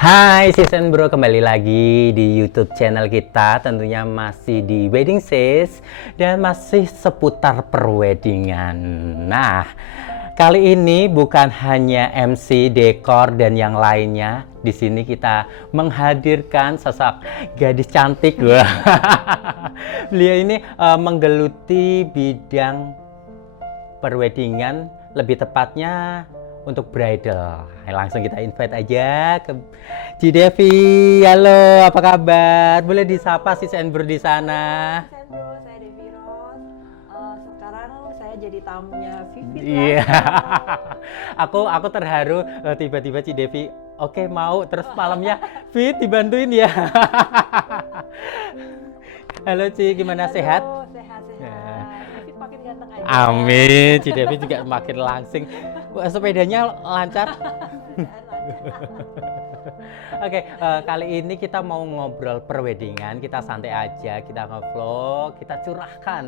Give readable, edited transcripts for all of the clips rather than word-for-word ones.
Hai Season Bro, kembali lagi di YouTube channel kita. Tentunya masih di Wedding Sis dan masih seputar perweddingan. Nah, kali ini bukan hanya MC, dekor dan yang lainnya. Di sini kita menghadirkan sosok gadis cantik. Beliau ini menggeluti bidang perweddingan, lebih tepatnya untuk bridal. Langsung kita invite aja ke Ci Devi. Halo, apa kabar? Boleh disapa si Senbro di sana. Bro, saya Devi Rose. Sekarang saya jadi tamunya Vivit. Iya. Aku terharu tiba-tiba Ci Devi. Oke, mau terus malamnya Fit dibantuin ya. Halo Ci, gimana? Halo, Sehat? Sehat. Ya. Vivit makin ganteng aja. Amin. Ci Devi juga makin langsing. Sepedanya lancar. Oke, kali ini kita mau ngobrol perweddingan, kita santai aja, kita nge-vlog, kita curahkan.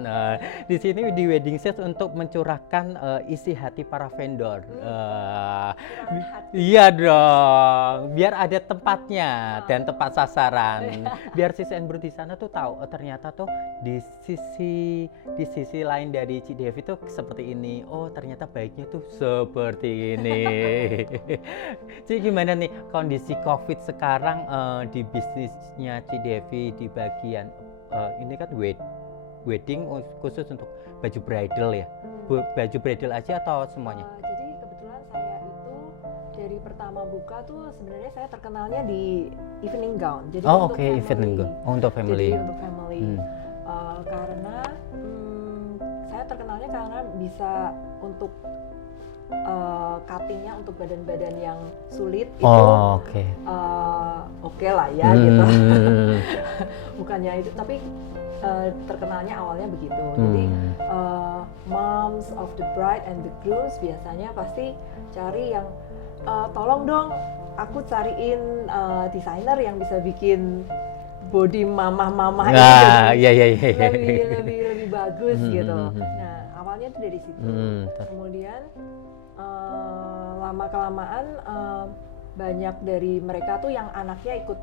Di sini di Wedding Set untuk mencurahkan isi hati para vendor. Iya dong, biar ada tempatnya dan tepat sasaran. Biar si Senbro di sana tuh tahu, ternyata tuh di sisi lain dari Ci Devi tuh seperti ini. Oh, ternyata baiknya tuh seperti ini. Ci, gimana nih kondisi COVID sekarang di bisnisnya Ci Devi di bagian ini kan wedding khusus untuk baju bridal ya? Baju bridal aja atau semuanya? Jadi kebetulan saya itu dari pertama buka tuh sebenarnya saya terkenalnya di evening gown. Jadi Oh, untuk oke, evening gown. Oh, untuk family. Jadi untuk family. Karena saya terkenalnya karena bisa untuk cuttingnya untuk badan-badan yang sulit itu oke lah ya gitu. Bukannya itu, tapi terkenalnya awalnya begitu. Jadi moms of the bride and the grooms biasanya pasti cari yang tolong dong aku cariin desainer yang bisa bikin body mamah-mamah ini lebih bagus gitu. Nah, awalnya tuh dari situ. Kemudian lama-kelamaan banyak dari mereka tuh yang anaknya ikut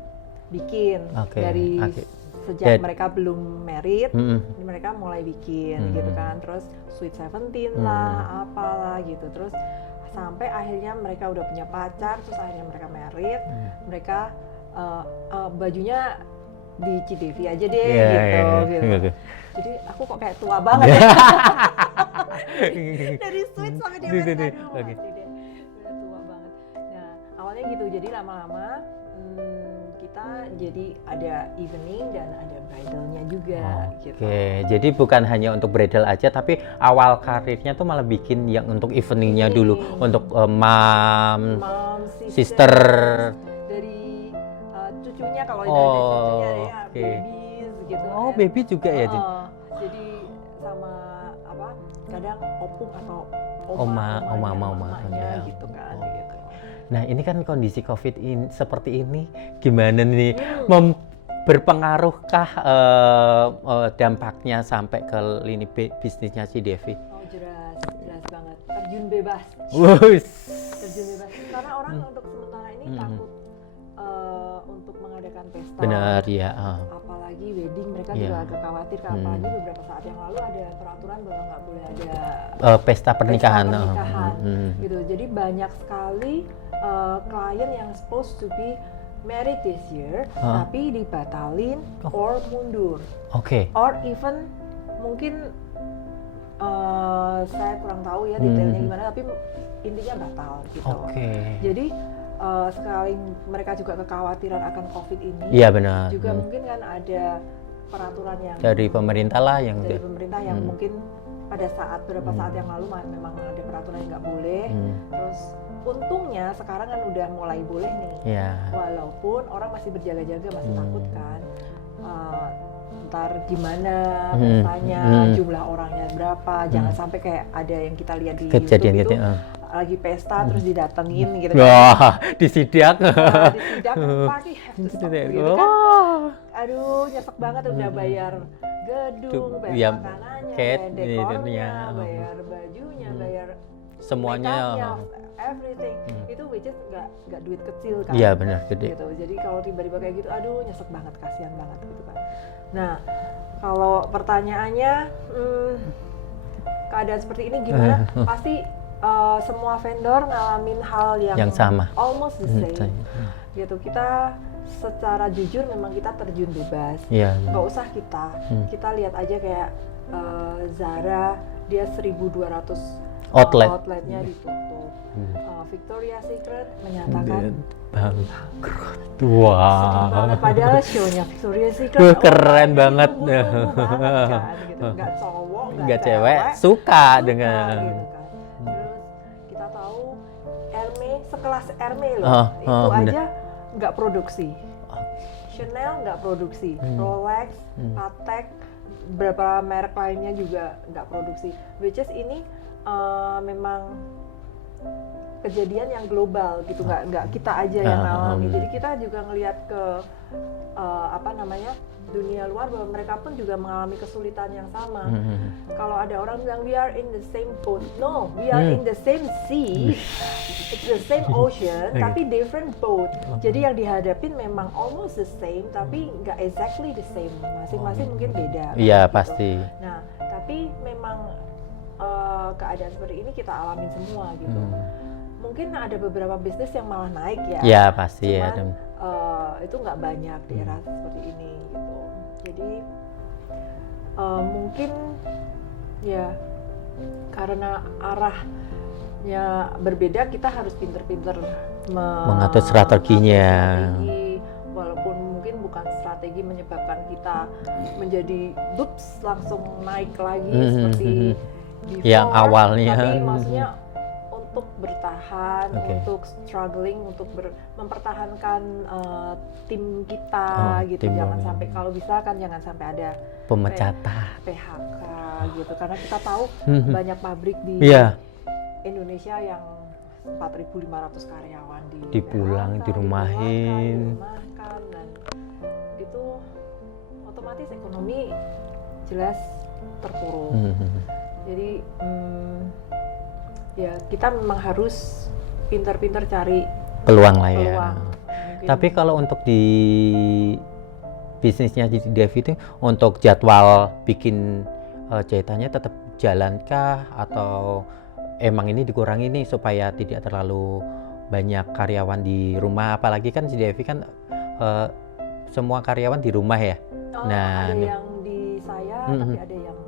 bikin dari sejak mereka belum married, mereka mulai bikin gitu kan. Terus Sweet 17 lah, apalah gitu. Terus sampai akhirnya mereka udah punya pacar, terus akhirnya mereka married, mereka bajunya di Ci Devi aja deh gitu. Jadi aku kok kayak tua banget ya. Dari Sweet sampai Dewi, aduh udah tua banget. Nah, awalnya gitu, jadi lama-lama kita jadi ada evening dan ada bridalnya juga gitu. Oke, jadi bukan hanya untuk bridal aja, tapi awal karirnya tuh malah bikin yang untuk eveningnya dulu, untuk mom, sister. Dari cucunya kalau ada cucunya ya, babies gitu. Oh, baby juga ya? Jadi sama apa? Kadang opung atau omanya gitu kan gitu. Nah, ini kan kondisi COVID ini seperti ini, gimana nih berpengaruhkah dampaknya sampai ke lini bisnisnya Ci Devi? Oh, jelas banget. Terjun bebas. Terjun bebas. Karena orang untuk sementara ini takut untuk mengadakan pesta. Benar ya. Apalagi wedding, mereka juga agak khawatir. Apalagi beberapa saat yang lalu ada peraturan bahwa nggak boleh ada pesta pernikahan. Gitu. Jadi banyak sekali klien yang supposed to be married this year, tapi dibatalin or mundur. Or even mungkin saya kurang tahu ya detailnya gimana, tapi intinya batal gitu. Jadi sekali mereka juga kekhawatiran akan COVID ini. Iya benar. Juga mungkin kan ada peraturan yang dari pemerintah lah yang mungkin pada beberapa saat yang lalu memang ada peraturan yang nggak boleh. Terus untungnya sekarang kan udah mulai boleh nih. Walaupun orang masih berjaga-jaga, masih takut kan. Ntar gimana pestanya, jumlah orangnya berapa, jangan sampai kayak ada yang kita lihat di YouTube itu lagi pesta terus didatengin gitu kan. Disidak party have to stop gitu kan. Aduh, nyesek banget udah bayar gedung, bayar makanannya, bayar dekornya, bayar bajunya, bayar semuanya, everything itu which is nggak duit kecil kan. Iya benar, gede. Gitu. Jadi kalau tiba-tiba kayak gitu, aduh nyesek banget, kasihan banget gitu kan. Nah, kalau pertanyaannya keadaan seperti ini gimana? Pasti semua vendor ngalamin hal yang sama, almost the same. Gitu. Kita secara jujur memang kita terjun bebas. Nggak usah kita lihat aja kayak Zara, dia 1.200 outletnya ditutup. Victoria's Secret menyatakan bangkrut. Wow. Padahal show-nya Victoria's Secret keren banget. Kan, gitu. Nggak cowok, nggak cewek, suka dengan. Gitu kan. Terus kita tahu Hermes, sekelas Hermes loh, itu aja nggak produksi. Chanel nggak produksi, Rolex, Patek, beberapa merek lainnya juga nggak produksi. Which is ini memang kejadian yang global gitu, nggak kita aja yang alami. Jadi kita juga ngelihat ke dunia luar bahwa mereka pun juga mengalami kesulitan yang sama. Kalau ada orang bilang we are in the same boat, no, we are in the same sea, it's the same ocean, tapi different boat. Jadi yang dihadapin memang almost the same, tapi nggak exactly the same. Masing-masing mungkin beda. Iya gitu. pasti. Nah, tapi memang keadaan seperti ini kita alamin semua gitu. Mungkin ada beberapa bisnis yang malah naik ya. Iya pasti. Cuman, itu nggak banyak di era seperti ini gitu. Jadi mungkin ya karena arahnya berbeda, kita harus pinter-pinter mengatur strateginya. Walaupun mungkin bukan strategi menyebabkan kita menjadi dups langsung naik lagi seperti before, yang awalnya. Tapi maksudnya untuk bertahan, untuk struggling, untuk mempertahankan tim kita gitu. Jangan sampai, kalau bisa kan jangan sampai ada pemecatan, PHK gitu. Karena kita tahu banyak pabrik di Indonesia yang 4.500 karyawan dirumahkan, dan itu otomatis ekonomi jelas terpuruk. Jadi ya kita memang harus pintar-pintar cari peluang lah ya. Tapi kalau untuk di bisnisnya di Devi itu, untuk jadwal bikin jahitannya tetap jalankah atau emang ini dikurangi nih supaya tidak terlalu banyak karyawan di rumah? Apalagi kan si Devi kan semua karyawan di rumah ya. Ada yang di saya, tapi ada yang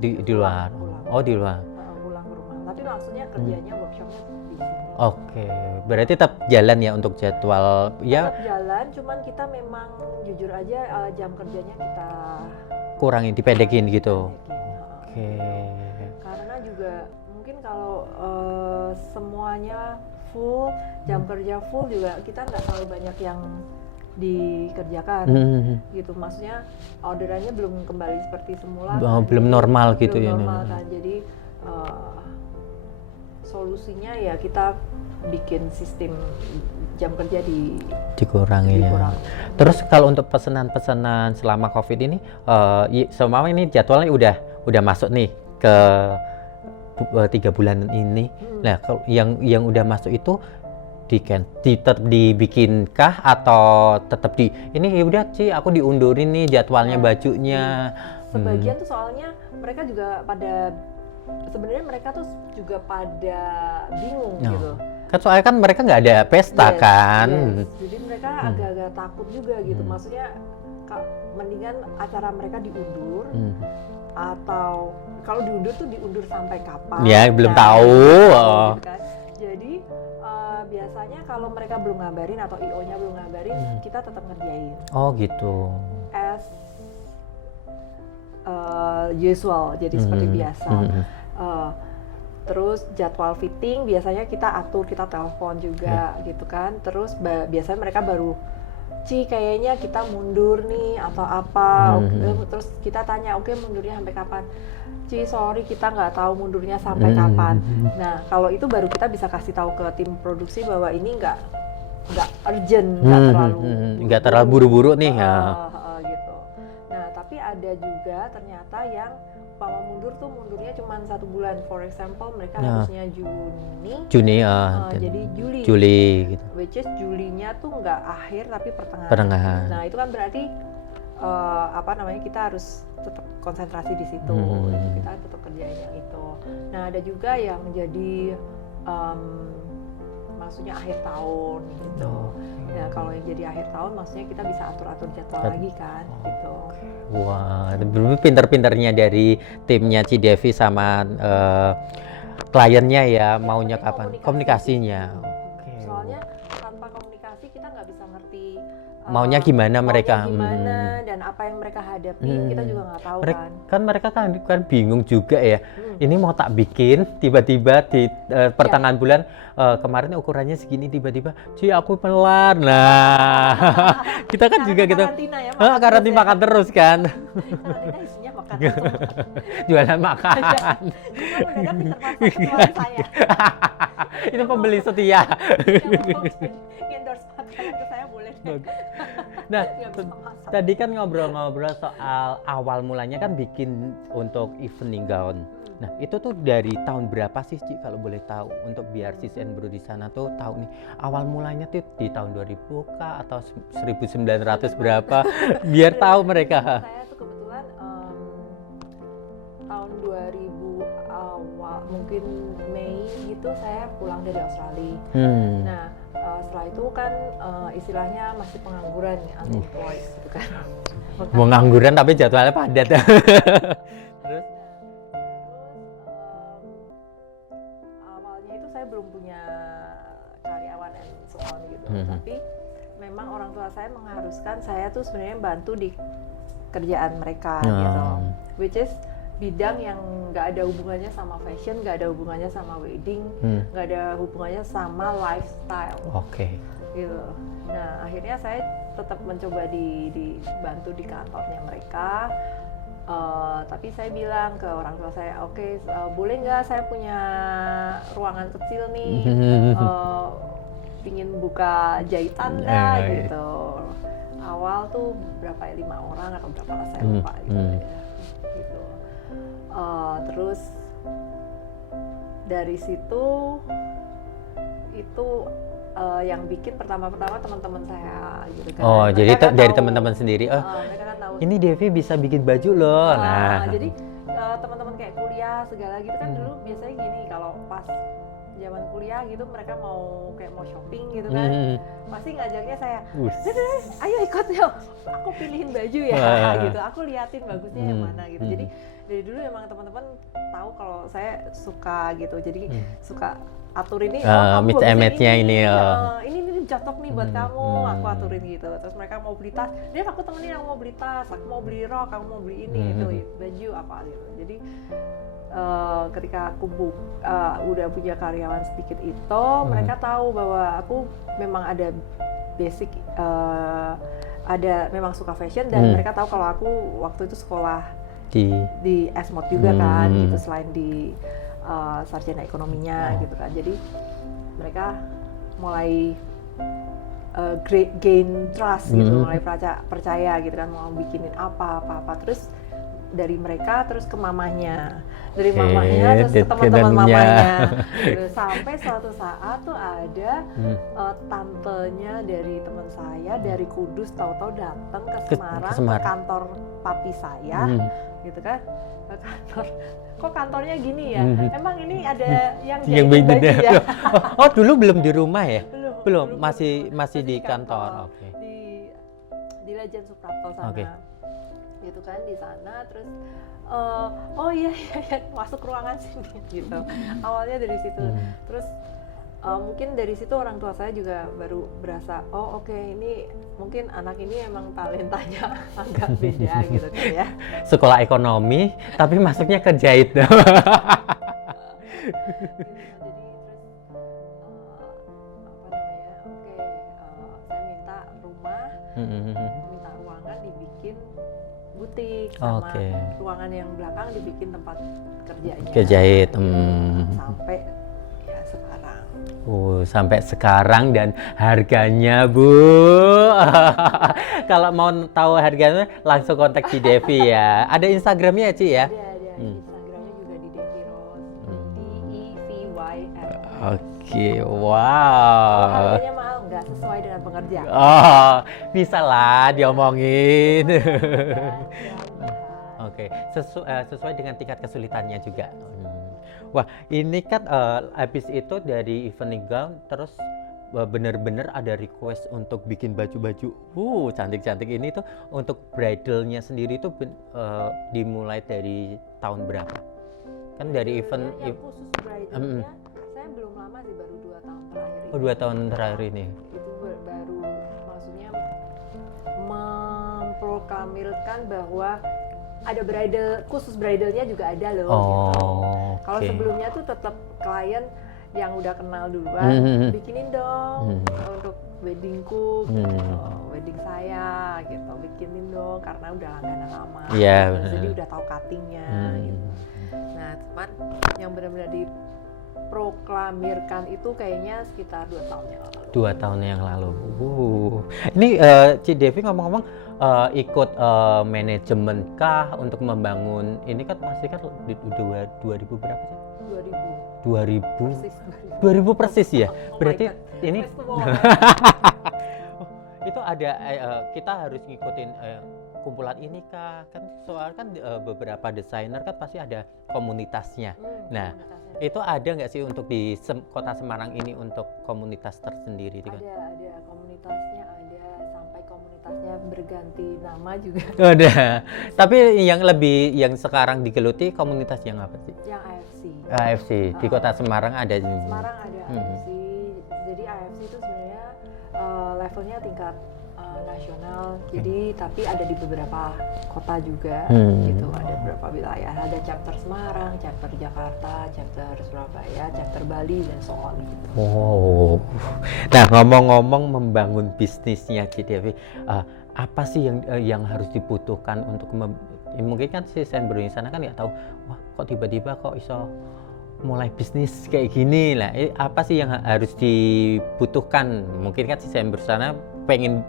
di luar. Di luar. Pulang ke rumah. Tapi maksudnya kerjanya workshopnya di sini. Oke, berarti tetap jalan ya untuk jadwal ya. Tetap jalan, cuman kita memang jujur aja jam kerjanya kita kurangin, dipendekin gitu. Oke. Karena juga mungkin kalau semuanya full, jam kerja full juga kita nggak terlalu banyak yang dikerjakan gitu. Maksudnya orderannya belum kembali seperti semula. Belum normal gitu belum ya. Normal kan. Jadi solusinya ya kita bikin sistem jam kerja dikurangi. Ya. Terus kalau untuk pesanan-pesanan selama COVID ini, semua ini jadwalnya udah masuk nih ke 3 bulan ini. Nah, kalau yang udah masuk itu tetap dibikinkah atau tetap ini ya udah sih aku diundurin nih jadwalnya bajunya. Sebagian tuh soalnya mereka juga sebenarnya mereka tuh juga pada bingung gitu. Kan soalnya kan mereka nggak ada pesta kan. Jadi mereka agak-agak takut juga gitu. Maksudnya mendingan acara mereka diundur atau kalau diundur tuh diundur sampai kapan? Ya belum tahu. Gitu kan. Jadi biasanya kalau mereka belum ngabarin atau IO-nya belum ngabarin, kita tetap ngerjain. Oh gitu. As usual, jadi seperti biasa. Terus jadwal fitting biasanya kita atur, kita telepon juga gitu kan. Terus biasanya mereka baru, kayaknya kita mundur nih atau apa. Terus kita tanya, oke, mundurnya sampai kapan? Sorry kita nggak tahu mundurnya sampai kapan. Nah kalau itu baru kita bisa kasih tahu ke tim produksi bahwa ini nggak urgent, nggak terlalu buru-buru nih ya. Gitu. Nah tapi ada ada juga ternyata yang umpama mundurnya cuma 1 bulan. For example, mereka harusnya Juni, jadi Juli gitu. Which is Julinya tuh nggak akhir tapi pertengahan. Nah itu kan berarti kita harus tetap konsentrasi di situ. Kita tetap kerjain yang itu. Nah ada juga yang jadi maksudnya akhir tahun gitu. Ya kalau yang jadi akhir tahun maksudnya kita bisa atur-atur jadwal lagi kan gitu. Wah, pinter-pinternya dari timnya Cidevi sama kliennya ya, maunya kapan? Komunikasinya. Soalnya tanpa komunikasi kita nggak bisa ngerti maunya gimana mereka, dan apa yang mereka hadapi, kita juga nggak tahu mereka kan bingung juga ya. Ini mau tak bikin tiba-tiba di pertengahan bulan kemarin ukurannya segini, tiba-tiba aku pelan. Nah kita kan juga gitu karantina makan terus kan. Karantina isinya makan jualan makan. Itu pembeli setia. Nah, tadi kan ngobrol-ngobrol soal awal mulanya kan bikin untuk evening gown. Nah, itu tuh dari tahun berapa sih, Ci, kalau boleh tahu, untuk biar Sis and Bro di sana tuh tahu nih awal mulanya tuh di tahun 2000 kah atau 1900 berapa biar tahu mereka. Saya tuh kebetulan tahun 2000 awal, mungkin Mei gitu saya pulang dari Australia. Nah, setelah itu kan istilahnya masih pengangguran, unemployed gitu kan. Pengangguran tapi jadwalnya padat. Terus awalnya itu saya belum punya karyawan and so on gitu. Tapi memang orang tua saya mengharuskan saya tuh sebenarnya bantu di kerjaan mereka gitu. Which is bidang yang nggak ada hubungannya sama fashion, nggak ada hubungannya sama wedding, nggak ada hubungannya sama lifestyle. Gitu. Nah akhirnya saya tetap mencoba dibantu di kantornya mereka. Tapi saya bilang ke orang tua saya, boleh nggak saya punya ruangan kecil nih, pingin buka jahitan nggak gitu. Awal tuh berapa ya, 5 orang atau berapa lah saya lupa gitu ya. Gitu. Terus dari situ itu yang bikin pertama-tama teman-teman saya gitu kan. Jadi dari teman-teman sendiri. Mereka kan tahu. Ini Devi bisa bikin baju loh. Jadi teman-teman kayak kuliah segala gitu kan dulu biasanya gini, kalau pas zaman kuliah gitu mereka mau shopping gitu kan, pasti ngajaknya saya, ayo ikut yuk, aku pilihin baju ya gitu, aku liatin bagusnya yang mana gitu. Jadi dari dulu emang teman-teman tahu kalau saya suka gitu, jadi suka atur ini, kamu image-nya ini cocok nih buat kamu, aku aturin gitu. Terus mereka mau beli tas, dia aku temenin, aku mau beli tas, aku mau beli rok, kamu mau beli ini itu baju apa gitu. Jadi ketika aku udah punya karyawan sedikit itu, mereka tahu bahwa aku memang ada basic, memang suka fashion, dan mereka tahu kalau aku waktu itu sekolah di Esmod juga kan, gitu, selain di sarjana ekonominya gitu kan. Jadi mereka mulai gain trust gitu, mulai percaya gitu kan, mau bikinin apa. Terus dari mereka terus ke mamanya, dari mamanya terus ke teman-teman mamanya gitu. Sampai suatu saat tuh ada tantenya dari teman saya dari Kudus tahu-tahu datang ke Semarang, ke kantor papi saya gitu kan, ke kantor. Kok kantornya gini ya? Emang ini ada yang beda ya? Dulu belum di rumah ya? Belum, masih di kantor. Di Legend Suprapto sana. Gitu kan, di sana terus iya masuk ruangan sini gitu. Awalnya dari situ. Terus mungkin dari situ orang tua saya juga baru berasa, ini mungkin anak ini emang talentanya agak beda gitu kan ya. Sekolah ekonomi tapi masuknya ke jahit. Jadi terus saya minta rumah, minta ruangan dibikin butik, sama ruangan yang belakang dibikin tempat kerjanya. Kejahit. Sampai ya sekarang. Sampai sekarang dan harganya Bu. Kalau mau tahu harganya langsung kontak Ci Devi ya. Ada Instagramnya Ci ya? Ada. Instagramnya juga di Devi Rose. DEVYR. Oke, wow. Harganya mahal nggak sesuai dengan pengerja. Bisa lah diomongin. Oke, sesuai dengan tingkat kesulitannya juga. Wah, ini kan habis itu dari evening gown terus bener-bener ada request untuk bikin baju-baju cantik-cantik ini tuh untuk bridalnya sendiri tuh dimulai dari tahun berapa? Kan dari event yang khusus bridalnya saya belum lama sih, baru 2 tahun terakhir ini. 2 tahun terakhir ini. Itu baru maksudnya memproklamirkan bahwa ada bridal, khusus bridalnya juga ada loh gitu. Kalau sebelumnya tuh tetap klien yang udah kenal duluan, bikinin dong untuk weddingku, wedding saya gitu, bikinin dong karena udah langganan lama, jadi udah tahu cuttingnya gitu. Nah, cuman yang benar-benar diproklamirkan itu kayaknya sekitar 2 tahun yang lalu. 2 tahun yang lalu. Ini Ci Devi ngomong-ngomong ikut manajemen kah untuk membangun ini kan pasti kan udah 2000 berapa sih? 2000 persis ya. Berarti ini itu ada kita harus ngikutin kumpulan ini kah? Kan soal kan beberapa desainer kan pasti ada komunitasnya. Nah, itu ada nggak sih untuk di Kota Semarang ini untuk komunitas tersendiri? Ada komunitasnya, ada sampai komunitasnya berganti nama juga. Ada. Tapi yang sekarang digeluti komunitas yang apa sih? Yang AFC. AFC di Kota Semarang ada. Semarang ada AFC. Jadi AFC itu sebenarnya levelnya tingkat nasional. Jadi tapi ada di beberapa kota juga gitu. Ada beberapa wilayah. Ada chapter Semarang, chapter Jakarta, chapter Surabaya, chapter Bali dan so on gitu. Nah, ngomong-ngomong membangun bisnisnya Ci Devi, apa sih yang harus dibutuhkan untuk mungkin kan si Sembro di sana kan nggak tahu, wah kok tiba-tiba kok iso mulai bisnis kayak gini lah. Apa sih yang harus dibutuhkan? Mungkin kan si Sembro sana pengen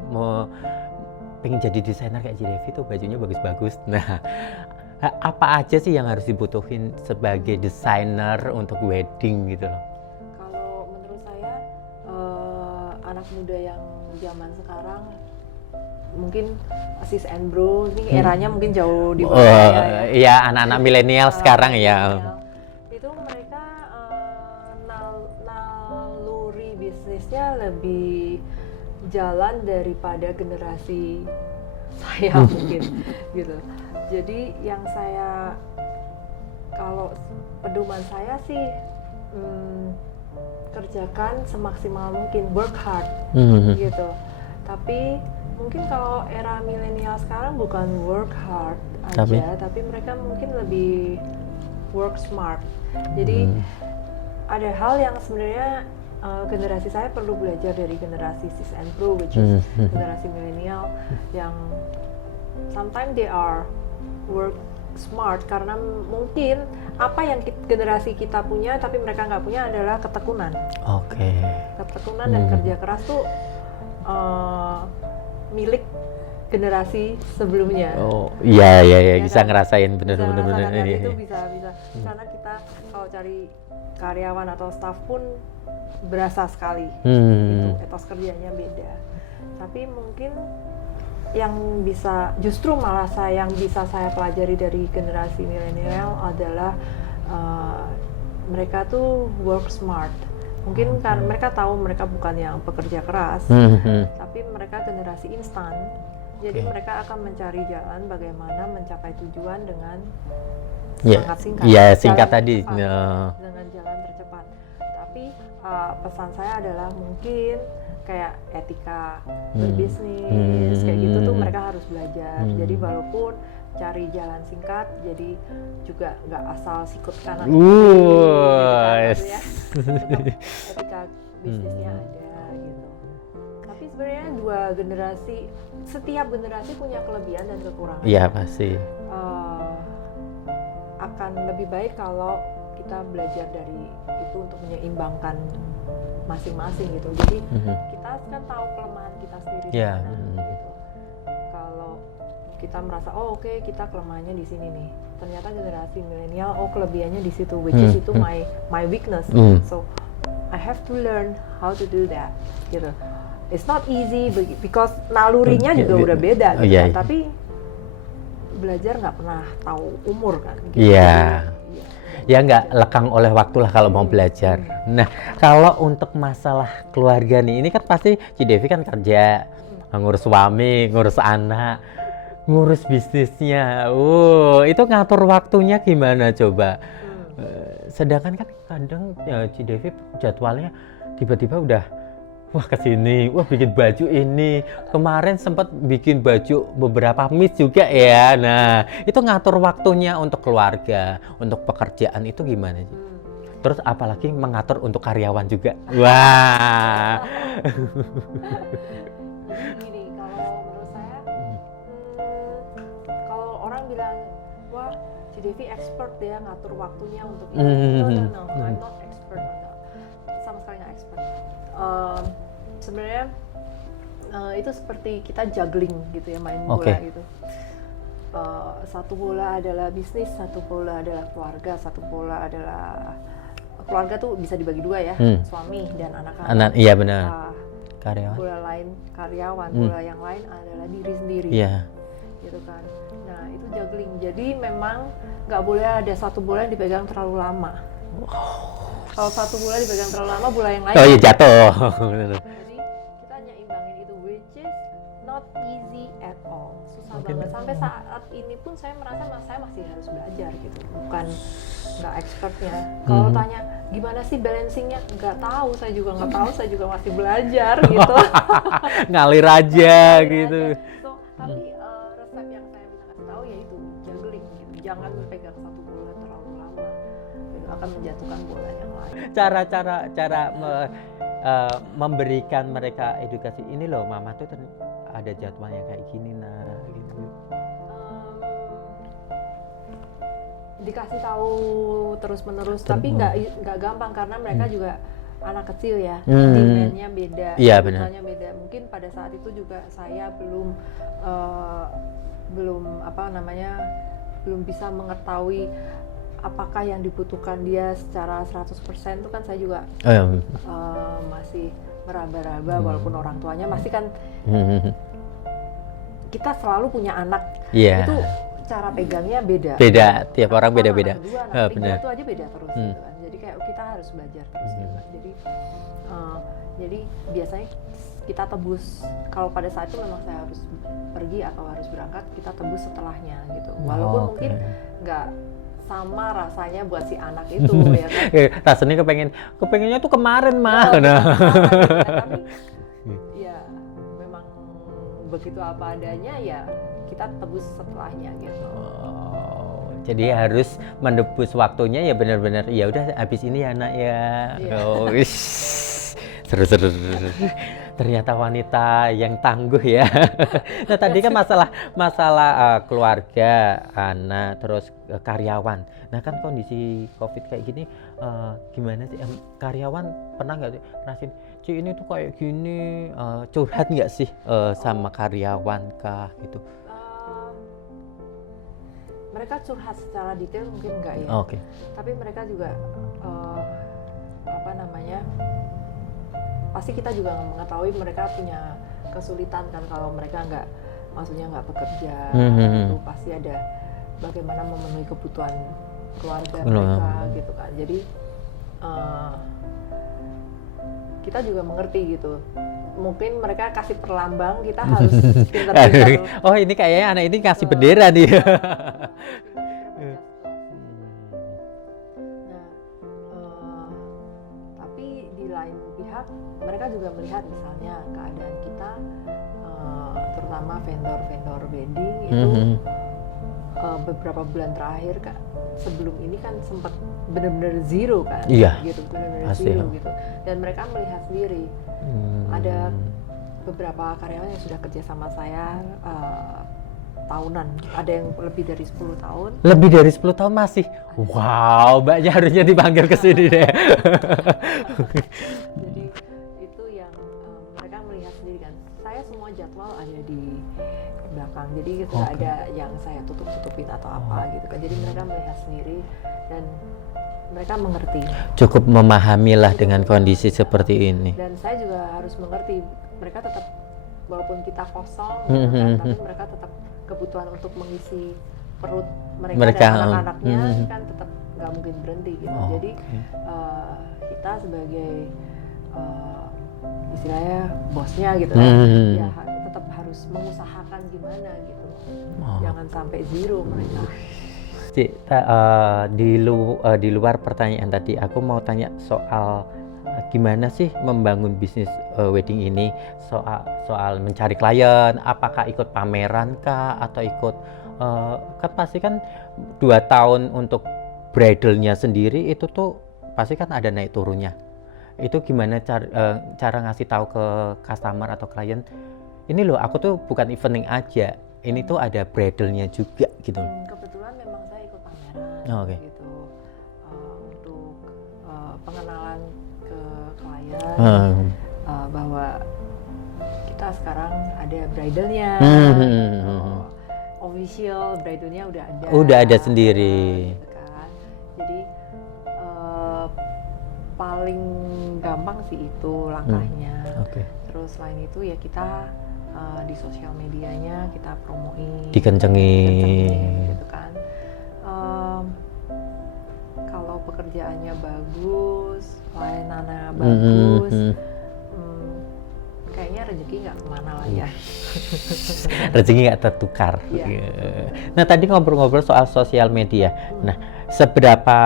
jadi desainer kayak Ci Devi tuh bajunya bagus-bagus. Nah, apa aja sih yang harus dibutuhin sebagai desainer untuk wedding gitu loh? Kalau menurut saya anak muda yang zaman sekarang mungkin sis and bro ini eranya mungkin jauh di bawah ya. Iya, anak-anak milenial sekarang ya. Itu mereka naluri bisnisnya lebih jalan daripada generasi saya mungkin gitu. Jadi yang saya, kalau pedoman saya sih kerjakan semaksimal mungkin, work hard gitu. Tapi mungkin kalau era milenial sekarang bukan work hard aja, tapi mereka mungkin lebih work smart. Jadi ada hal yang sebenarnya generasi saya perlu belajar dari generasi sis and pro, which is generasi milenial, yang sometimes they are work smart karena mungkin apa yang generasi kita punya tapi mereka nggak punya adalah ketekunan. Ketekunan dan kerja keras tuh milik generasi sebelumnya. Iya, bisa ngerasain bener. Itu bisa. Karena kita kalau cari karyawan atau staff pun berasa sekali. Gitu, etos kerjanya beda. Tapi mungkin yang bisa, justru malah yang bisa saya pelajari dari generasi milenial adalah mereka tuh work smart. Mungkin karena mereka tahu mereka bukan yang pekerja keras, tapi mereka generasi instan. Jadi mereka akan mencari jalan bagaimana mencapai tujuan dengan sangat singkat. Iya, singkat tadi. Dengan jalan tercepat. Tapi pesan saya adalah mungkin kayak etika berbisnis kayak gitu tuh mereka harus belajar. Jadi walaupun cari jalan singkat, jadi juga nggak asal sikut kanan gitu ya. Tetap etika bisnisnya ada gitu. Tapi sebenarnya setiap generasi punya kelebihan dan kekurangan. Iya pasti. Akan lebih baik kalau kita belajar dari itu untuk menyeimbangkan masing-masing gitu. Jadi kita kan tahu kelemahan kita sendiri gitu. Kalau kita merasa oke, kita kelemahannya di sini nih. Ternyata generasi milenial kelebihannya di situ, which is itu my weakness. So I have to learn how to do that gitu. It's not easy because nalurinya juga udah beda gitu kan. Tapi belajar nggak pernah tahu umur kan gitu. Ya nggak lekang oleh waktu lah kalau mau belajar. Nah, kalau untuk masalah keluarga nih, ini kan pasti Ci Devi kan kerja, ngurus suami, ngurus anak, ngurus bisnisnya. Itu ngatur waktunya gimana coba? Sedangkan kan kadang ya, Ci Devi jadwalnya tiba-tiba udah kesini, bikin baju ini. Kemarin sempat bikin baju beberapa miss juga ya. Nah, itu ngatur waktunya untuk keluarga, untuk pekerjaan itu gimana sih? Terus apalagi mengatur untuk karyawan juga. Wah. Gini, kalau menurut saya, kalau orang bilang, wah, Ci Devi expert ya ngatur waktunya untuk itu. No, I'm not expert on that. Sama sekali nggak expert. Sebenarnya itu seperti kita juggling gitu ya, main bola gitu. Satu bola adalah bisnis, satu bola adalah keluarga, satu bola adalah keluarga tuh bisa dibagi dua ya, suami dan anak-anak. Iya benar. Karyawan. Bola lain karyawan, bola yang lain adalah diri sendiri. Gitu kan. Nah itu juggling. Jadi memang nggak boleh ada satu bola yang dipegang terlalu lama. Kalau satu bola dipegang terlalu lama, bola yang lain jatuh. Jadi kita nyimbangin itu, which is not easy at all. Susah banget. Sampai saat ini pun saya merasa saya masih harus belajar gitu. Bukan nggak expertnya. Kalau tanya gimana sih balancingnya, nggak tahu. Saya juga nggak tahu. Saya juga masih belajar gitu. Ngalir aja gitu. So, tapi resep yang saya bisa kasih tahu yaitu juggling gitu. Jangan pegang satu bola terlalu lama. Itu akan menjatuhkan bola yang lain. Cara memberikan mereka edukasi ini loh, mama tuh ada jadwalnya kayak gini gitu. Dikasih tahu terus-menerus, tapi nggak gampang karena mereka juga anak kecil ya, demand-nya beda, kebutuhannya beda. Mungkin pada saat itu juga saya belum belum bisa mengetahui apakah yang dibutuhkan dia secara 100% itu kan saya juga masih meraba-raba, walaupun orang tuanya masih kan kita selalu punya anak, itu cara pegangnya beda, tiap orang beda-beda. Benar. Itu aja beda terus gitu kan. Jadi kayak kita harus belajar terus gitu kan. Jadi biasanya kita tebus, kalau pada saat itu memang saya harus pergi atau harus berangkat, kita tebus setelahnya gitu. Walaupun mungkin nggak sama rasanya buat si anak itu ya kan. Rasanya kepengennya tuh kemarin mah. Tapi ya memang begitu apa adanya ya kita tebus setelahnya gitu. Jadi harus menebus waktunya ya benar-benar ya udah habis ini ya nak ya. Seru. Ternyata wanita yang tangguh ya. Nah tadi kan masalah keluarga, anak, terus karyawan. Nah kan kondisi COVID kayak gini, gimana sih karyawan pernah nggak sih ngerasin, Ci ini tuh kayak gini, curhat nggak sih sama karyawan kah gitu? Mereka curhat secara detail mungkin enggak ya. Tapi mereka juga pasti kita juga mengetahui mereka punya kesulitan kan kalau mereka nggak bekerja, itu pasti ada bagaimana memenuhi kebutuhan keluarga mereka gitu kan. Jadi kita juga mengerti gitu. Mungkin mereka kasih perlambang, kita harus pintar-pintar. Oh ini kayaknya anak ini kasih bendera nih. Tapi di lain pihak mereka juga melihat misalnya keadaan kita, terutama vendor wedding itu beberapa bulan terakhir Kak, sebelum ini kan sempat benar-benar zero kan, gitu, benar-benar zero gitu. Dan mereka melihat sendiri ada beberapa karyawan yang sudah kerja sama saya tahunan, ada yang lebih dari 10 tahun. Lebih dari 10 tahun masih? Wow, mbaknya harusnya dipanggil ke sini deh. Jadi jadwal ada di belakang, jadi nggak ada yang saya tutupin atau apa gitu kan. Jadi mereka melihat sendiri dan mereka mengerti. Cukup memahami lah dengan kondisi seperti ini. Dan saya juga harus mengerti, mereka tetap walaupun kita kosong, gitu kan, tapi mereka tetap kebutuhan untuk mengisi perut mereka dan anak-anaknya kan tetap nggak mungkin berhenti gitu. Jadi kita sebagai istilahnya bosnya gitu ya tetap harus mengusahakan gimana gitu, jangan sampai zero mereka. Di luar pertanyaan tadi, aku mau tanya soal gimana sih membangun bisnis wedding ini, soal mencari klien, apakah ikut pameran kah atau ikut kan pasti kan 2 tahun untuk bridalnya sendiri itu tuh pasti kan ada naik turunnya. Itu gimana cara ngasih tahu ke customer atau klien, ini loh aku tuh bukan evening aja, ini tuh ada bridalnya juga gitu. Kebetulan memang saya ikut pameran gitu untuk pengenalan ke klien bahwa kita sekarang ada bridalnya, official bridalnya udah ada sendiri gitu kan. Jadi paling gampang sih itu langkahnya. Terus selain itu ya kita di sosial medianya kita promoin, dikencengin gitu kan. Kalau pekerjaannya bagus, layanannya bagus, kayaknya rezeki nggak kemana lah ya. Rezeki nggak tertukar. Nah tadi ngobrol-ngobrol soal sosial media. Nah seberapa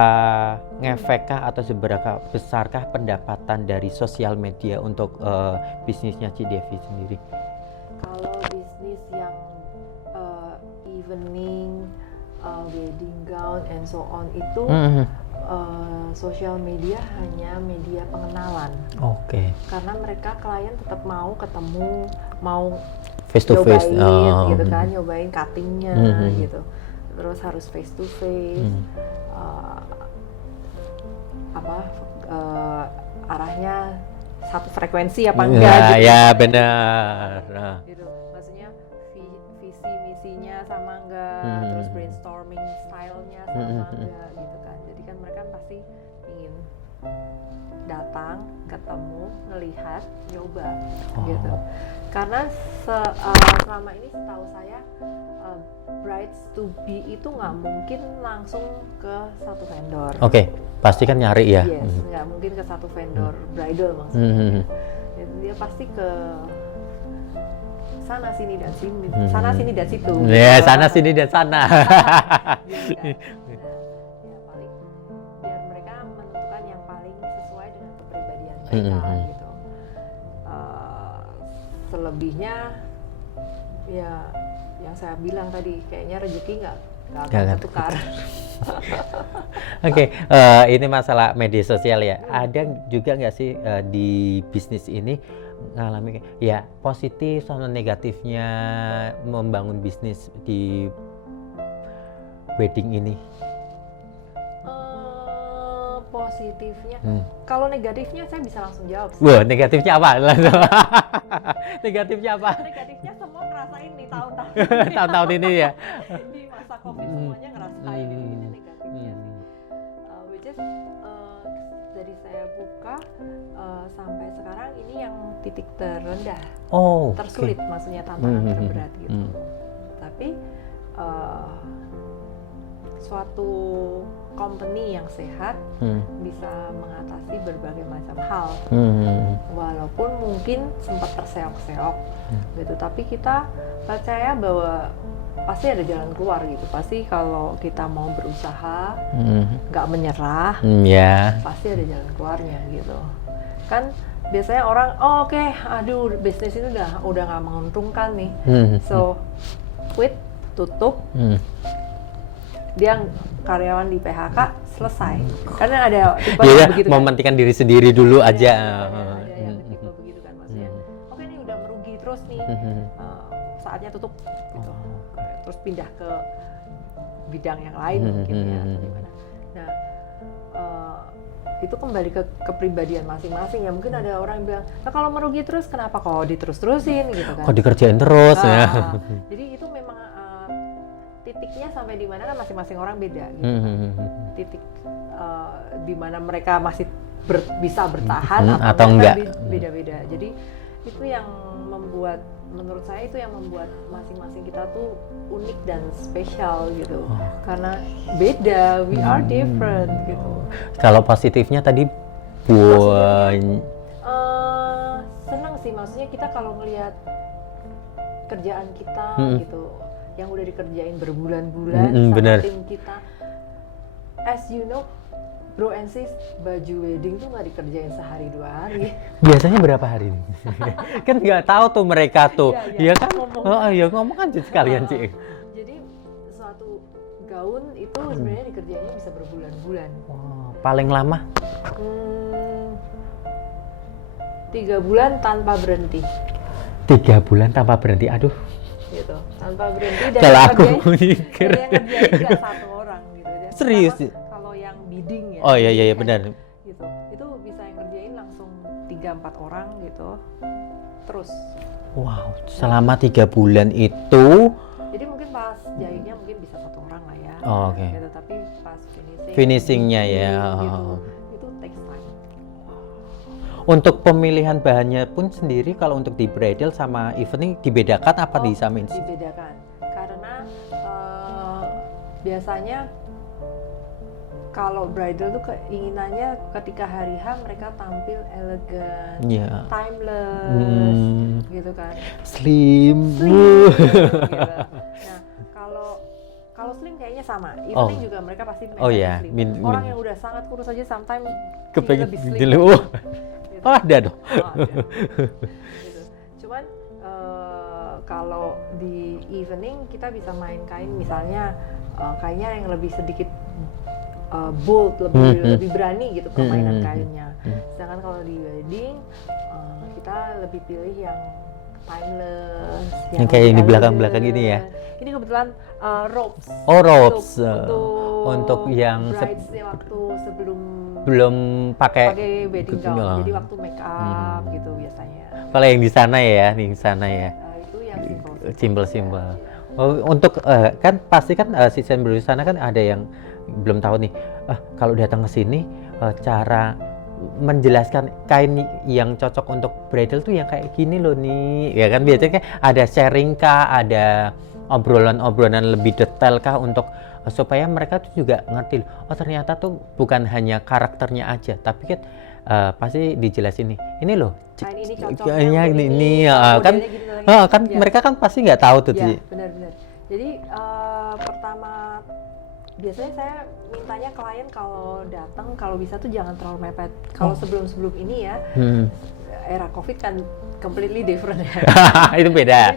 ngefekkah atau seberapa besarkah pendapatan dari sosial media untuk bisnisnya Ci Devi sendiri? Kalau bisnis yang evening, wedding gown and so on itu sosial media hanya media pengenalan. Karena mereka klien tetap mau ketemu, mau face to face, gitu kan, nyobain cuttingnya gitu. Terus harus face to face. Arahnya satu frekuensi apa enggak gitu. Ya benar. Gitu. Maksudnya visi misinya sama enggak, terus brainstorming stylenya sama enggak gitu kan. Jadi kan mereka pasti ingin datang, ketemu, ngelihat, nyoba gitu. Karena selama ini setahu saya brides to be itu nggak mungkin langsung ke satu vendor. Pasti kan nyari ya. Yes, nggak mungkin ke satu vendor bridal maksudnya. Jadi dia pasti ke sana sini dan sini, sana sini dan situ. Ya, sana sini dan sana. Ya paling biar mereka menentukan yang paling sesuai dengan kepribadian mereka gitu. Selebihnya ya yang saya bilang tadi, kayaknya rezeki nggak akan tertukar. Ini masalah media sosial ya. Ada juga nggak sih di bisnis ini ngalami ya positif sama negatifnya membangun bisnis di wedding ini? Positifnya, kalau negatifnya saya bisa langsung jawab. Wah, negatifnya apa? Negatifnya apa? Negatifnya semua ngerasain nih tahun-tahun. Tahun-tahun ini ya. Di masa COVID semuanya ngerasain ini negatifnya sih. Which is dari saya buka sampai sekarang ini yang titik terendah, tersulit maksudnya tantangan terberat gitu. Tapi suatu company yang sehat bisa mengatasi berbagai macam hal, walaupun mungkin sempat terseok-seok gitu, tapi kita percaya bahwa pasti ada jalan keluar gitu. Pasti kalau kita mau berusaha, nggak menyerah, pasti ada jalan keluarnya gitu. Kan biasanya orang, aduh bisnis itu udah nggak menguntungkan nih, so quit, tutup. Dia karyawan di PHK, selesai. Karena ada tipe begitu mementingkan diri sendiri dulu aja. Ada yang tipe begitu kan, maksudnya ini udah merugi terus nih, saatnya tutup gitu. Terus pindah ke bidang yang lain mungkin ya, atau gimana. Nah, itu kembali ke kepribadian masing-masing ya. Mungkin ada orang yang bilang, nah kalau merugi terus kenapa kok diterus-terusin gitu kan? Kok dikerjain terus ya? Jadi itu memang titiknya sampai di mana kan masing-masing orang beda gitu. Titik di mana mereka masih bisa bertahan atau enggak beda-beda. Jadi itu yang membuat, menurut saya itu yang membuat masing-masing kita tuh unik dan spesial gitu. Karena beda, we are different gitu. Kalau positifnya tadi senang sih, maksudnya kita kalau ngelihat kerjaan kita gitu yang udah dikerjain berbulan-bulan sama tim kita, as you know, Bro and Sis, baju wedding tuh nggak dikerjain sehari 2 hari. Biasanya berapa hari nih? Kan nggak tahu tuh mereka tuh. Iya kan? Ngomong aja sekalian sih. Jadi suatu gaun itu sebenarnya dikerjainnya bisa berbulan-bulan. Paling lama? 3 bulan tanpa berhenti. 3 bulan tanpa berhenti, aduh. Gitu, tanpa berhenti. Dan kalau aku mikir. Yang ngerjain nggak 1 orang gitu. Dan serius sih? Yang bidding ya. Oh iya benar. Gitu. Itu bisa yang ngerjain langsung 3-4 orang gitu. Terus. Wow, selama 3 bulan itu. Jadi mungkin pas jahitnya mungkin bisa 1 orang lah ya. Oke. Gitu, tapi pas finishingnya ya. Gitu, itu takes time. Untuk pemilihan bahannya pun sendiri kalau untuk di bridal sama evening dibedakan apa disamain? Dibedakan. Karena biasanya kalau bridal tuh keinginannya ketika hari H mereka tampil elegan, timeless, gitu kan. Slim. Gitu. Nah, kalau slim kayaknya sama. Evening juga mereka pasti slim. Orang yang udah sangat kurus aja sometimes kepengen lebih slim. Gitu. Ada dong. Gitu. Cuman kalau di evening kita bisa main kain, misalnya kainnya yang lebih sedikit bold, lebih berani gitu permainan kainnya. Sedangkan kalau di wedding kita lebih pilih yang timeless, yang kayak ini belakang-belakang ini ya. Ini kebetulan robes. Robes untuk yang waktu sebelum belum pakai wedding gown. Jadi waktu make up gitu biasanya. Kalau yang di sana ya, Itu yang simple. Untuk kan pasti kan season baru di sana kan ada yang belum tahu nih, kalau datang ke sini cara menjelaskan kain yang cocok untuk bridal tuh yang kayak gini loh nih, ya kan biasanya ada sharing kah, ada obrolan-obrolan lebih detail kah untuk supaya mereka tuh juga ngerti, ternyata tuh bukan hanya karakternya aja, tapi kan pasti dijelasin nih, ini loh kain ini cocok ini kan mereka kan pasti nggak tahu tuh sih. Benar-benar. Jadi pertama biasanya saya mintanya klien kalau datang kalau bisa tuh jangan terlalu mepet. Kalau sebelum ini ya, era COVID kan completely different ya. Itu beda.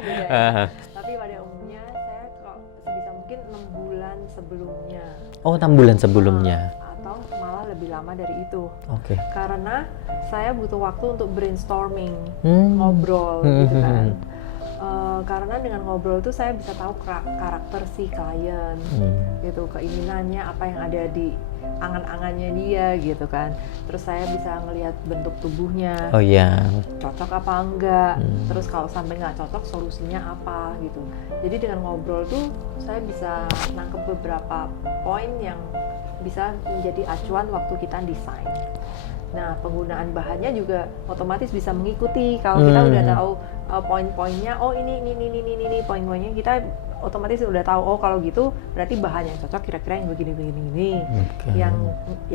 Tapi pada umumnya saya kalau sebisa mungkin 6 bulan sebelumnya. 6 bulan sebelumnya. Atau malah lebih lama dari itu. Oke. Karena saya butuh waktu untuk brainstorming, ngobrol gitu kan. Karena dengan ngobrol tuh saya bisa tahu karakter si klien, gitu, keinginannya apa yang ada di angan-angannya dia gitu kan. Terus saya bisa ngelihat bentuk tubuhnya, cocok apa enggak. Terus kalau sampai nggak cocok solusinya apa gitu. Jadi dengan ngobrol tuh saya bisa nangkep beberapa poin yang bisa menjadi acuan waktu kita desain. Nah, penggunaan bahannya juga otomatis bisa mengikuti. Kalau kita udah tahu poin-poinnya, ini poin-poinnya, kita otomatis udah tahu, kalau gitu berarti bahan yang cocok kira-kira yang begini. Yang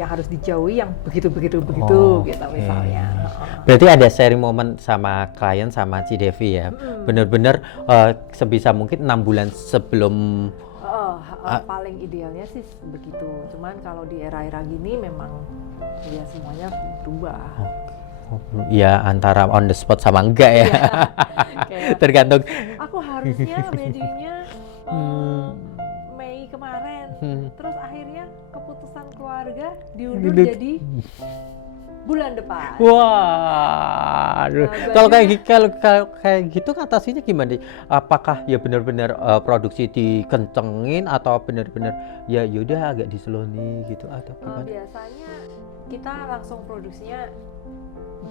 harus dijauhi yang begitu gitu misalnya. Berarti ada sharing moment sama klien sama Ci Devi ya. Bener-bener sebisa mungkin 6 bulan sebelum. Paling idealnya sih begitu. Cuman kalau di era-era gini memang ya semuanya berubah. Ya antara on the spot sama enggak ya. Tergantung. Aku harusnya weddingnya Mei kemarin. Terus akhirnya keputusan keluarga diundur jadi bulan depan. Wah, kalau kayak gitu atasinya gimana? Apakah ya benar-benar produksi dikencengin atau benar-benar ya yaudah agak diseloni gitu atau gimana? Biasanya kita langsung produksinya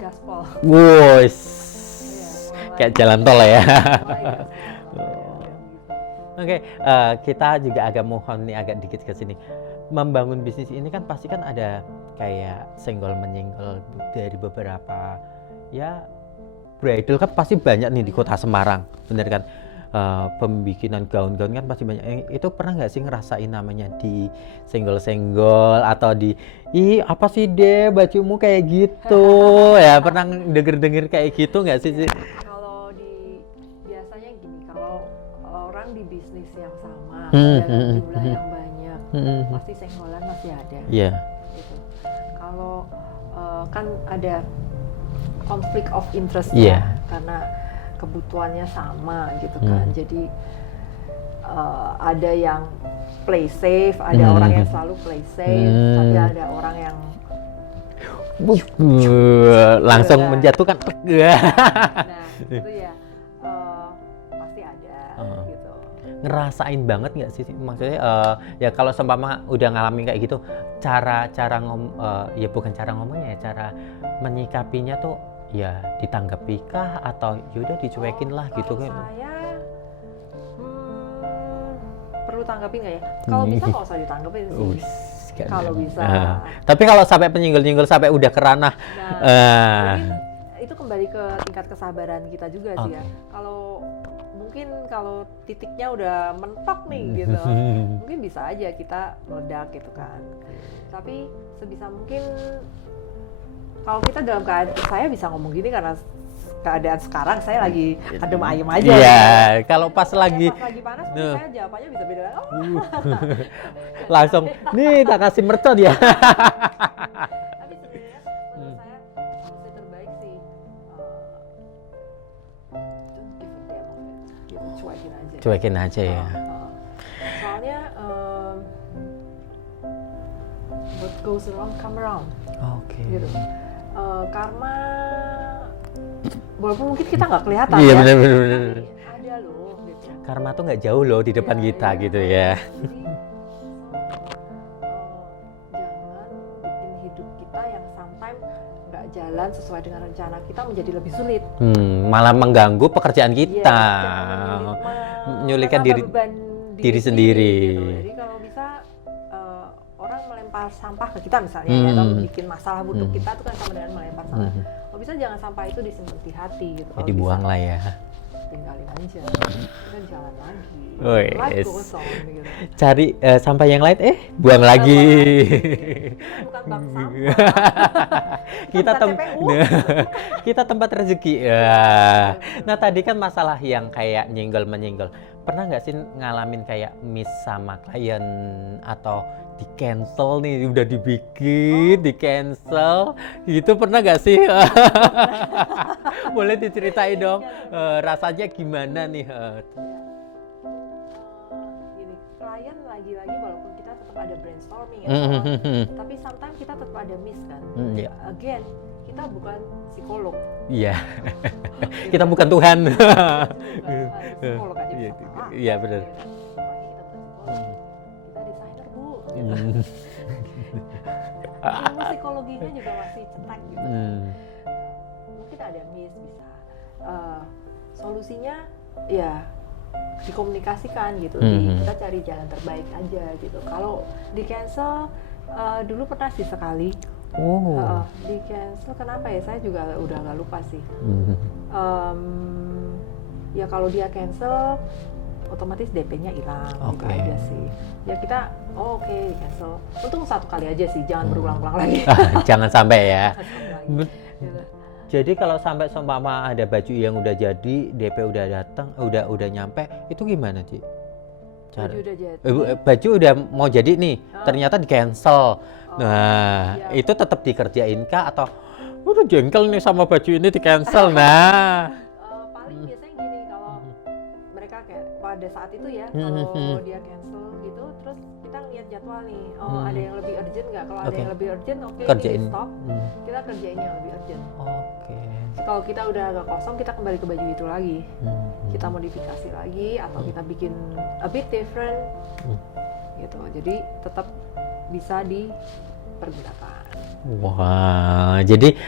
gaspol. Wos, kayak jalan tol ya. Oke, kita juga agak mohon nih agak dikit ke sini. Membangun bisnis ini kan pasti kan ada kayak senggol menyenggol dari beberapa ya bridal kan pasti banyak nih di kota Semarang, bener kan? Pembikinan gaun-gaun kan pasti banyak. Itu pernah nggak sih ngerasain namanya di senggol-senggol atau di apa sih deh bajumu kayak gitu ya, pernah denger kayak gitu nggak sih? Kalau biasanya gini, kalau orang di bisnis yang sama dalam jumlah yang banyak pasti senggolan masih ada. Iya. Gitu. Kalau kan ada konflik of interest karena kebutuhannya sama gitu kan. Jadi ada yang play safe, ada orang yang selalu play safe, tapi ada orang yang langsung menjatuhkan. Nah, itu ya pasti ada gitu. Ngerasain banget nggak sih maksudnya ya kalau seumpama udah ngalamin kayak gitu, cara ya bukan cara ngomongnya ya, cara menyikapinya tuh ya ditanggapi kah atau yaudah dicuekin lah gitu kan? Saya perlu tanggapin nggak ya? Kalau bisa nggak usah ditanggapin sih. Kalau bisa. Tapi kalau sampai penyinggol-nyinggol sampai udah kerana, mungkin itu kembali ke tingkat kesabaran kita juga sih ya. Kalau titiknya udah mentok nih gitu, mungkin bisa aja kita meledak gitu kan. Tapi sebisa mungkin kalau kita dalam keadaan, saya bisa ngomong gini karena keadaan sekarang saya lagi adem ayem aja. Iya, kalau pas lagi panas, saya jawabannya bisa beda. Langsung, nih tak kasih mercon ya. Tapi sebenarnya menurut saya solusi terbaik sih, don't give a damn of it, gitu, cuekin aja. Cuekin aja ya. Soalnya what goes around come around. Oke. Gitu. Karma walaupun mungkin kita nggak kelihatan iya, ya, bener. ada loh gitu. Karma tuh nggak jauh loh di depan kita gitu ya. Jadi jangan bikin hidup kita yang sometimes nggak jalan sesuai dengan rencana kita menjadi lebih sulit. Malah mengganggu pekerjaan kita, menyulitkan diri sendiri. Gitu. Jadi kalau bisa orang melempar sampah ke kita misalnya ya, atau bikin masalah untuk kita itu kan sama dengan melempar sampah. Kalau bisa jangan sampah itu disimpan di hati gitu. Ya dibuang lah ya. Tinggalin aja, kita jalan lagi. Life goes on, gitu. Cari sampah yang lain, buang lagi. Bukan bank sampah. Kita tempat rezeki. Ya. Nah tadi kan masalah yang kayak nyenggol-menyenggol. Pernah nggak sih ngalamin kayak miss sama klien atau di cancel nih, udah dibikin, di cancel gitu, pernah nggak sih? Boleh diceritain dong, rasanya gimana nih? Gini, klien lagi-lagi walaupun kita tetap ada brainstorming ya, tapi sometimes kita tetap ada miss kan. Again, kita bukan psikolog. Iya. Kita bukan Tuhan. Psikolog aja bisa salah. Iya benar. Kita desainer bu. Ilmu psikologinya juga masih cetek gitu. Mungkin ada miss bisa. Solusinya ya dikomunikasikan gitu. Kita cari jalan terbaik aja gitu. Kalau di cancel dulu pernah sih sekali. Di cancel kenapa ya? Saya juga udah nggak lupa sih. Ya kalau dia cancel, otomatis DP-nya hilang, gitu aja sih. Ya kita, oke, di cancel. Untung satu kali aja sih, jangan berulang-ulang lagi. Jangan sampai ya. Gitu. Jadi kalau sampai seumpama ada baju yang udah jadi, DP udah datang, udah nyampe, itu gimana Ci? Baju udah jadi. Baju udah mau jadi nih, ternyata di cancel. Nah, itu tetap dikerjain kah atau udah jengkel nih sama baju ini di cancel? Nah, paling biasanya gini, kalau mereka kayak pada saat itu ya, kalau dia cancel gitu, terus kita lihat jadwal nih, ada yang lebih urgent nggak? Kalau ada yang lebih urgent, kerjain. ini stop, kita kerjain yang lebih urgent. Kalau kita udah agak kosong, kita kembali ke baju itu lagi, kita modifikasi lagi atau kita bikin a bit different, gitu. Jadi tetap bisa pergerakan. Wah, jadi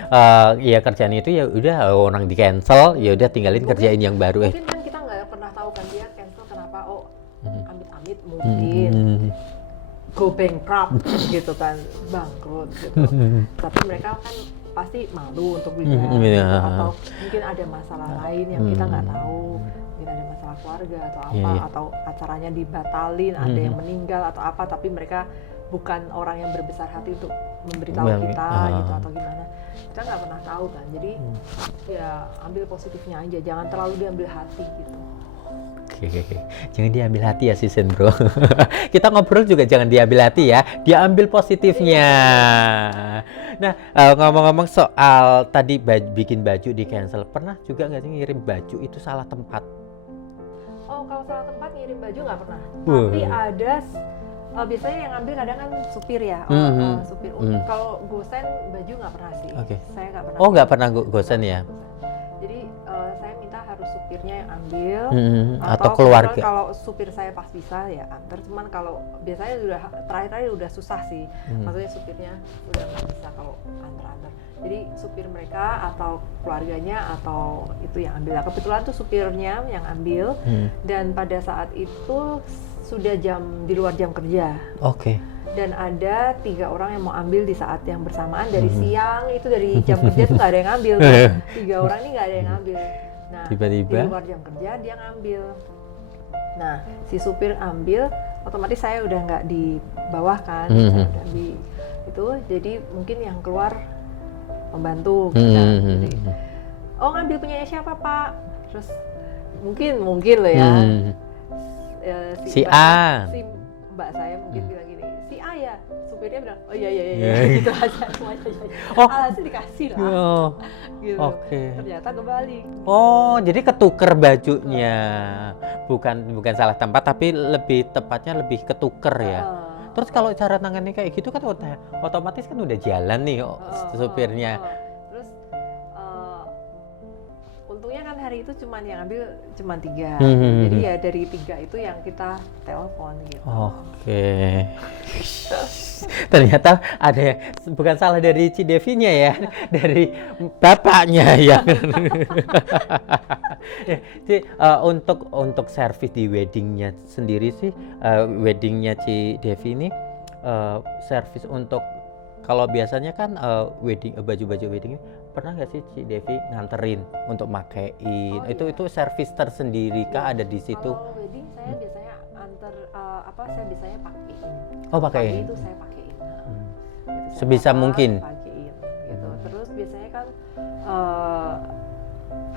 ya kerjaan itu ya udah orang di cancel, ya udah tinggalin kerjain yang baru. Mungkin kan kita nggak pernah tahu kan dia cancel kenapa. Amit-amit mungkin go bankrupt gitu kan, bangkrut gitu. Tapi mereka kan pasti malu untuk bilang atau mungkin ada masalah lain yang kita nggak tahu, mungkin ada masalah keluarga atau apa, atau acaranya dibatalin, ada yang meninggal atau apa, tapi mereka bukan orang yang berbesar hati untuk memberitahu kita gitu atau gimana, kita nggak pernah tahu kan. Jadi ya ambil positifnya aja, jangan terlalu diambil hati gitu. Oke, jangan diambil hati ya Sisen bro. Kita ngobrol juga jangan diambil hati ya, diambil positifnya. Nah, ngomong-ngomong soal tadi bikin baju di cancel, pernah juga nggak sih ngirim baju itu salah tempat? Oh, kalau salah tempat ngirim baju nggak pernah. Tapi ada biasanya yang ngambil kadang kan supir ya. Supir. Kalau gosen baju nggak pernah sih. Saya nggak pernah. Oh, nggak pernah gosen ya? Jadi saya minta harus supirnya yang ambil atau keluarga. Kalau supir saya pas bisa ya antar, cuman kalau biasanya udah terakhir udah susah sih. Maksudnya supirnya udah nggak bisa kalau antar-antar. Jadi supir mereka atau keluarganya atau itu yang ambil. Nah, kebetulan tuh supirnya yang ambil dan pada saat itu sudah di luar jam kerja. Dan ada 3 orang yang mau ambil di saat yang bersamaan dari siang, itu dari jam kerja tuh nggak ada yang ngambil. 3 orang ini nggak ada yang ngambil. Nah, tiba-tiba di luar jam kerja dia ngambil. Nah, si supir ambil, otomatis saya udah nggak di bawah kan, saya udah di itu, jadi mungkin yang keluar membantu kita. Jadi, ngambil punyanya siapa Pak? Terus mungkin loh ya. Si A. Si mbak saya mungkin bilang gini, si A ya, supirnya bilang, oh iya, gitu aja semuanya. Alhasil dikasih lah. Gitu. Ternyata kebalik. Oh, jadi ketuker bajunya, bukan salah tempat, tapi lebih tepatnya lebih ketuker ya. Terus kalau cara tangannya kayak gitu kan otomatis kan udah jalan nih supirnya. Terus untungnya kan hari itu yang ambil cuma 3. Jadi ya dari 3 itu yang kita telepon gitu. Ternyata ada bukan salah dari Cidevinya ya, dari bapaknya ya. Untuk servis di weddingnya sendiri sih, weddingnya Cidevi ini servis untuk kalau biasanya kan baju-baju wedding pernah nggak sih Cidevi nganterin untuk makein? Itu servis tersendiri kah ada di situ? Kalau wedding saya biasanya saya biasanya pakein. Pakein. Itu saya pakein. Sebisa mungkin. Pakein gitu. Terus biasanya kan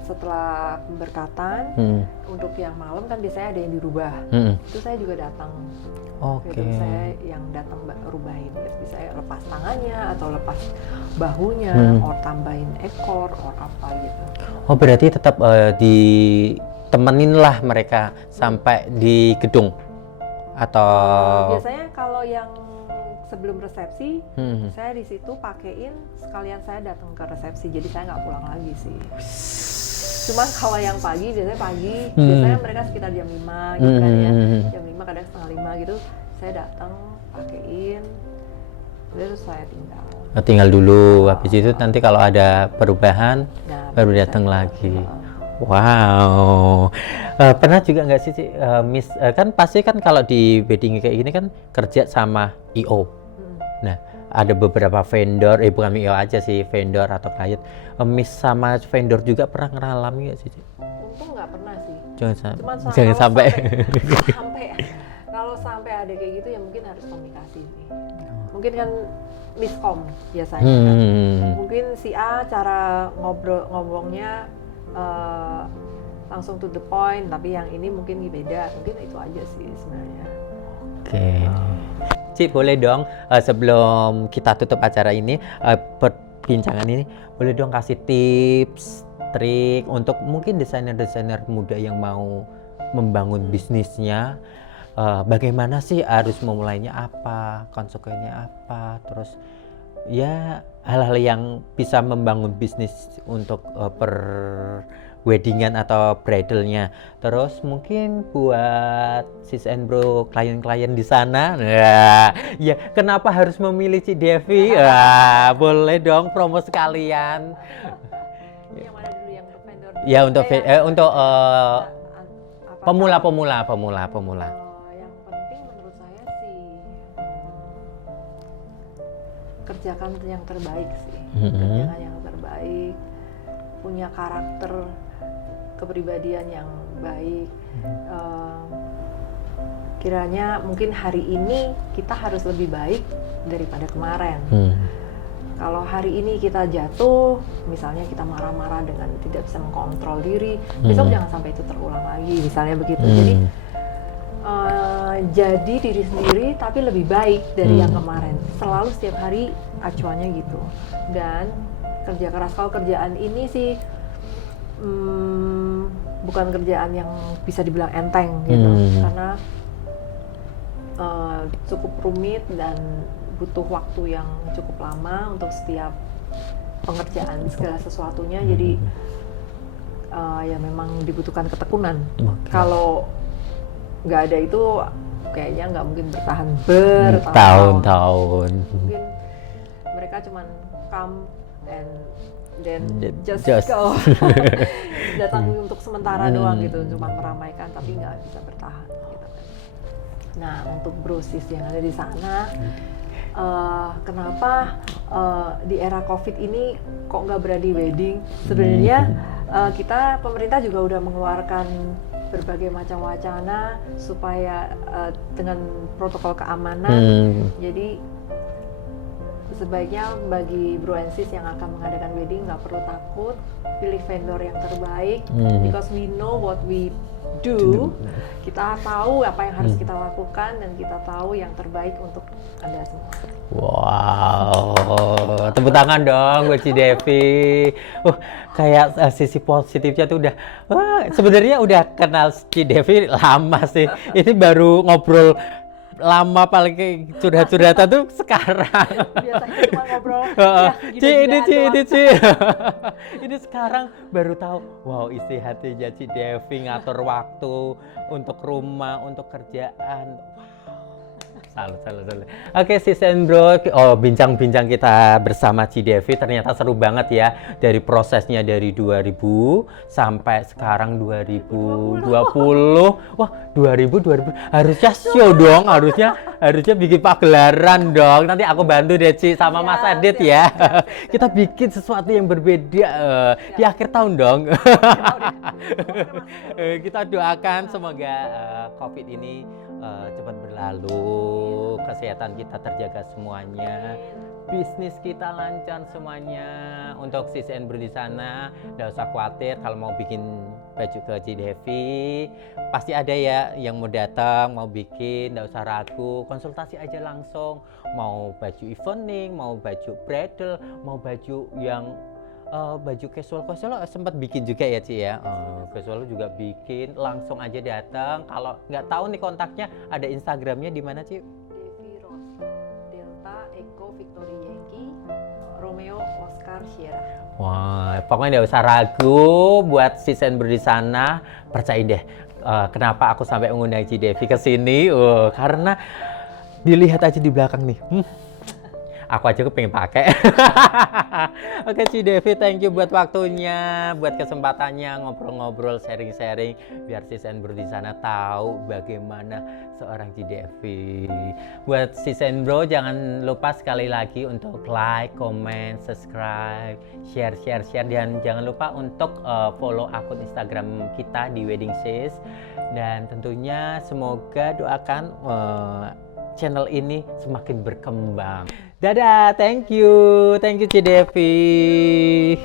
setelah pemberkatan untuk yang malam kan biasanya ada yang dirubah. Itu saya juga datang. Gitu, saya yang datang rubahin gitu. Bisa lepas tangannya atau lepas bahunya, or tambahin ekor, or apa gitu. Berarti tetap ditemenin lah mereka sampai di gedung atau biasanya kalau yang sebelum resepsi saya di situ pakein sekalian saya datang ke resepsi, jadi saya nggak pulang lagi sih. Cuman kalau yang pagi biasanya mereka sekitar jam 5 gitu kan ya, jam 5 kadang setengah 5 gitu saya datang pakein, terus saya tinggal dulu, habis itu nanti kalau ada perubahan baru datang lagi. Wow, pernah juga nggak sih Miss, kan pasti kan kalau di wedding kayak gini kan kerja sama I.O. Nah, ada beberapa vendor, bukan I.O aja sih, vendor atau klien. Miss sama vendor juga pernah ngalami nggak sih? Untung nggak pernah sih. Jangan sampai. Kalau sampai ada kayak gitu ya mungkin harus komunikasi sih. Mungkin kan miskom biasanya. Mungkin si A cara ngomongnya langsung to the point, tapi yang ini mungkin beda. Mungkin itu aja sih sebenarnya. Ci, boleh dong sebelum kita tutup acara ini, perbincangan ini, boleh dong kasih tips, trik untuk mungkin desainer-desainer muda yang mau membangun bisnisnya, bagaimana sih harus memulainya, apa konsekuensinya apa, terus ya hal-hal yang bisa membangun bisnis untuk weddingan atau bridalnya. Terus mungkin buat sis and bro klien-klien di sana, ya kenapa harus memilih Ci Devi? Boleh dong promo sekalian. Yang mana dulu, yang untuk vendor? Ya untuk pemula. Yang penting menurut saya sih kerjakan yang terbaik sih, kerjakan yang terbaik, punya karakter kepribadian yang baik. Kiranya mungkin hari ini kita harus lebih baik daripada kemarin. Kalau hari ini kita jatuh, misalnya kita marah-marah dengan tidak bisa mengontrol diri, besok jangan sampai itu terulang lagi, misalnya begitu. Jadi diri sendiri tapi lebih baik dari yang kemarin. Selalu setiap hari acuannya gitu. Dan kerja keras. Kalau kerjaan ini sih bukan kerjaan yang bisa dibilang enteng gitu, karena cukup rumit dan butuh waktu yang cukup lama untuk setiap pengerjaan segala sesuatunya. Jadi ya memang dibutuhkan ketekunan. Kalau nggak ada itu kayaknya nggak mungkin bertahan bertahun-tahun. Mungkin mereka cuman come and then just go. Datang untuk sementara doang gitu, cuma meramaikan tapi nggak bisa bertahan gitu kan. Nah, untuk brosis yang ada di sana, kenapa di era COVID ini kok nggak berani wedding? Sebenarnya kita, pemerintah juga udah mengeluarkan berbagai macam wacana supaya dengan protokol keamanan. Jadi sebaiknya bagi bro and sis yang akan mengadakan wedding nggak perlu takut, pilih vendor yang terbaik, because we know what we do. Kita tahu apa yang harus kita lakukan dan kita tahu yang terbaik untuk Anda semua. Wow, tepuk tangan dong buat Ci Devi. Kayak sisi positifnya tuh udah, sebenarnya udah kenal Ci Devi lama sih. Ini baru ngobrol lama, paling kayak curhat-curhatan tuh sekarang. Biasanya cuma ngobrol. Ci. Ini sekarang baru tahu. Wow, isi hatinya Ci Devi ngatur waktu untuk rumah, untuk kerjaan. Salut. Oke, sis and bro, bincang-bincang kita bersama Ci Devi ternyata seru banget ya. Dari prosesnya dari 2000 sampai sekarang 2020. Wah, 2000 harusnya show dong, harusnya bikin pagelaran dong. Nanti aku bantu deh Ci sama Mas Adit ya. Kita bikin sesuatu yang berbeda di akhir tahun dong. Kita doakan semoga COVID ini cepat berlalu, kesehatan kita terjaga semuanya, bisnis kita lancar semuanya. Untuk sis and bro di sana, nggak usah khawatir kalau mau bikin baju ke Ci Devi, pasti ada ya yang mau datang, mau bikin, nggak usah ragu, konsultasi aja langsung. Mau baju evening, mau baju bridal, mau baju yang baju casual sempat bikin juga ya Ci ya. Casual juga bikin, langsung aja datang. Kalau nggak tahu nih kontaknya, ada Instagramnya di mana Ci? Devi Rose, Delta Echo Victory Yankee Romeo Oscar Sierra. Wah, pokoknya nggak usah ragu buat sis and bro di sana. Percayain deh, kenapa aku sampai mengundang Ci Devi ke sini? Karena dilihat aja di belakang nih. Aku aja pengen pakai. Oke Ci Devi, thank you buat waktunya, buat kesempatannya ngobrol-ngobrol, sharing-sharing, biar sis and bro di sana tahu bagaimana seorang Ci Devi. Buat sis and bro, jangan lupa sekali lagi untuk like, comment, subscribe, share, dan jangan lupa untuk follow akun Instagram kita di Wedding Sis. Dan tentunya semoga doakan channel ini semakin berkembang. Dadah, thank you Ci Devi.